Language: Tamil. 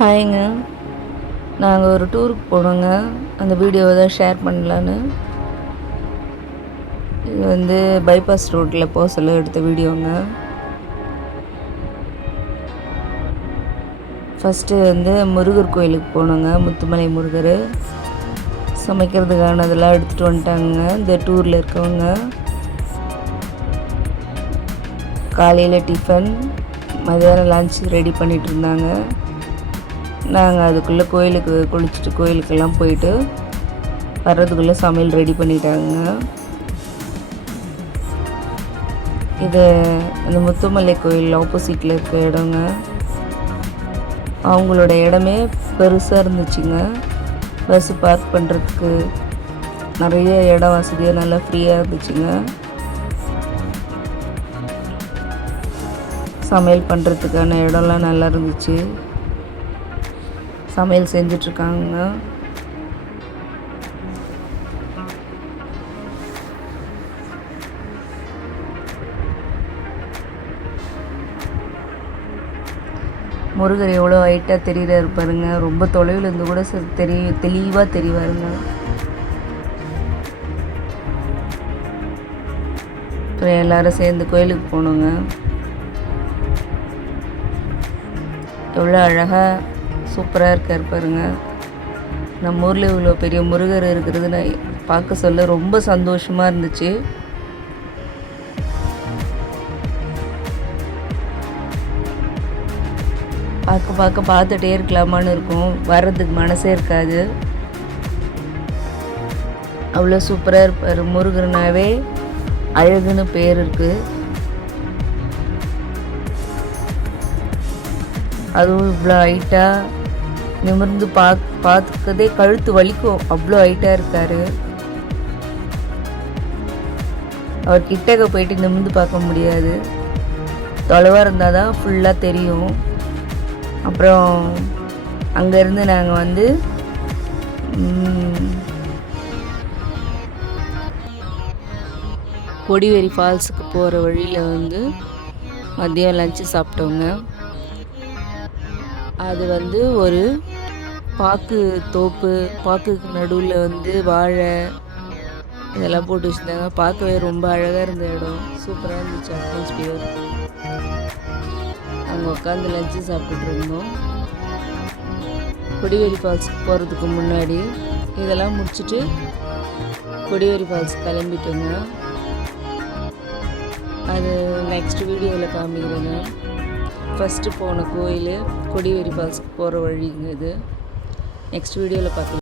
ஹாய்ங்க, நாங்கள் ஒரு டூருக்கு போனோங்க. அந்த வீடியோவை தான் ஷேர் பண்ணலான்னு. இது பைபாஸ் ரோட்டில் போக சொல்ல எடுத்த வீடியோங்க. ஃபஸ்ட்டு முருகர் கோயிலுக்கு போனோங்க. முத்துமலை முருகர் சமைக்கிறதுக்கான அதெல்லாம் எடுத்துகிட்டு வந்துட்டாங்க இந்த டூரில் இருக்கவங்க. காலையில் டிஃபன், மதியானம் லன்ச் ரெடி பண்ணிகிட்டு இருந்தாங்க. நாங்கள் அதுக்குள்ளே கோயிலுக்கு குளிச்சுட்டு கோயிலுக்கெல்லாம் போயிட்டு வர்றதுக்குள்ளே சமையல் ரெடி பண்ணிட்டாங்க. இது இந்த முத்துமலை கோயில் ஆப்போசிட்டில் இருக்க இடங்க. அவங்களோட இடமே பெருசாக இருந்துச்சுங்க. பஸ்ஸு பார்க் பண்ணுறதுக்கு நிறைய இடம் வசதியாக நல்லா ஃப்ரீயாக இருந்துச்சுங்க. சமையல் பண்ணுறதுக்கான இடம்லாம் நல்லா இருந்துச்சு. சமையல் செஞ்சிட்ருக்காங்க. முருகர் எவ்வளோ ஹைட்டாக தெரியுறாரு பாருங்க. ரொம்ப தொலைவில் இருந்து கூட தெளிவாக தெரிவாருங்க. அப்புறம் எல்லாரும் சேர்ந்து கோயிலுக்கு போனோங்க. எவ்வளோ அழகாக சூப்பராக இருக்கார் பாருங்க. நம்ம ஊரில் இவ்வளோ பெரிய முருகர் இருக்கிறது நான் பார்க்க சொல்ல ரொம்ப சந்தோஷமாக இருந்துச்சு. பார்த்துட்டே இருக்கலாமான்னு இருக்கும், வர்றதுக்கு மனசே இருக்காது. அவ்வளோ சூப்பராக இருப்பார். முருகர்னாவே அழகுன்னு பேர் இருக்குது. அதுவும் இவ்வளோ ஹைட்டாக நிமிர்ந்து பார்த்துக்கதே கழுத்து வலிக்கும், அவ்வளோ ஹைட்டாக இருக்கார். அவர் கிட்டக்க போயிட்டு நிமிர்ந்து பார்க்க முடியாது, தொலைவாக இருந்தால் தான் ஃபுல்லாக தெரியும். அப்புறம் அங்கேருந்து நாங்கள் கொடிவேரி ஃபால்ஸுக்கு போகிற வழியில் மதியம் லஞ்சு சாப்பிட்டோங்க. அது ஒரு பாக்கு தோப்பு, பாக்குக்கு நடுவில் வாழை இதெல்லாம் போட்டு வச்சுருந்தாங்க. பார்க்கவே ரொம்ப அழகாக இருந்த இடம், சூப்பராக இருந்துச்சு அட்மாஸ்பியர். அங்கே உட்காந்து லஞ்சு சாப்பிட்டுட்டு இருந்தோம். கொடிவேரி ஃபால்ஸுக்கு போகிறதுக்கு முன்னாடி இதெல்லாம் முடிச்சுட்டு கொடிவேரி ஃபால்ஸ் கிளம்பிட்டோங்க. அது நெக்ஸ்ட் வீடியோவில் காமிக்கிறேங்க. ஃபஸ்ட்டு போன கோயில் கொடிவேரி ஃபால்ஸ்க்கு போகிற வழிங்க இது. நெக்ஸ்ட் வீடியோவில் பார்க்கலாம்.